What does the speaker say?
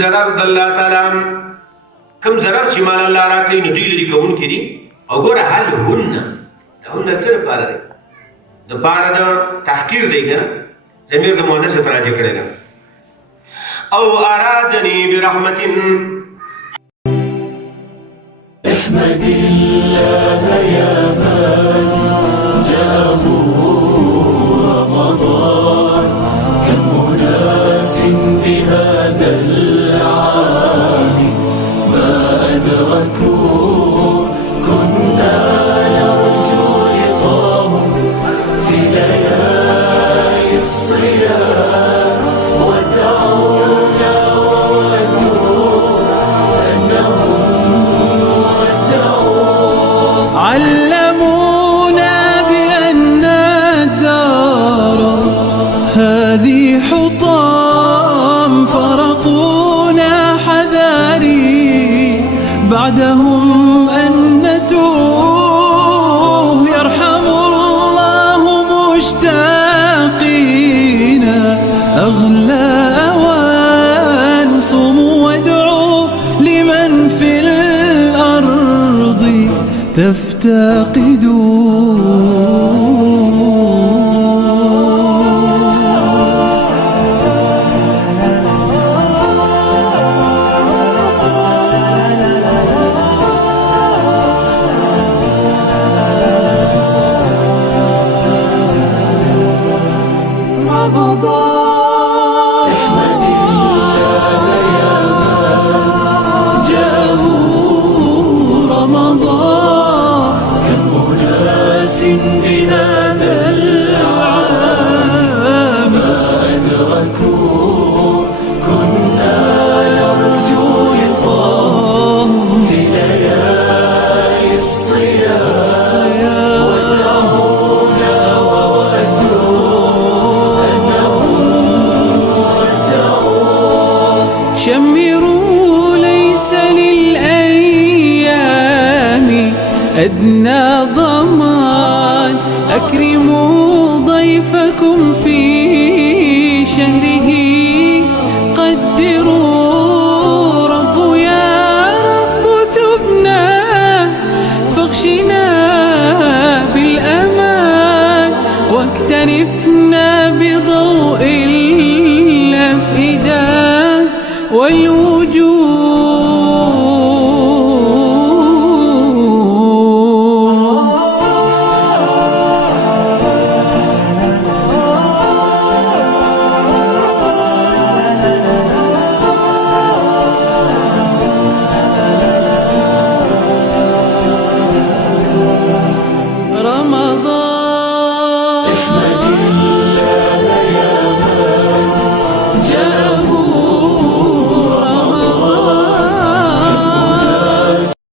ضرر د الله تعالی کم ضرر چې مال الله راکړي نو دوی لري کوونکي دي او ګوره حل هن څه لپاره دی د پاره د تحقیر دی که ضمیر د مؤنث ته راجع کړی ده او ارادني برحمة احمد الله يا من جاءه رمضان كم أناس بهذا العام ما أدركوا كنا نرجو لقاهم في ليالي الصيام ودعونا وودوا أنهم علمونا بأن الدار هذه حطام فرقونا حذاري بعدهم أن نتوه يرحم الله مشتاقين أغلى أوان صوموا وادعوا لمن في الأرض رمضان احمد الله يا من جاءه رمضان كم أناس بهذا العام ما أدركوا كنا نرجو لقاهم في ليالي الصيام ودعونا وودوا أنهم ودعوا شمروا ليس للأيام أدنى ضمان أكرموا ضيفكم في شهره قدروا رب يا رب تبنا فاغشنا بالأمان واكتنفنا بضوء الأفئدة والوجود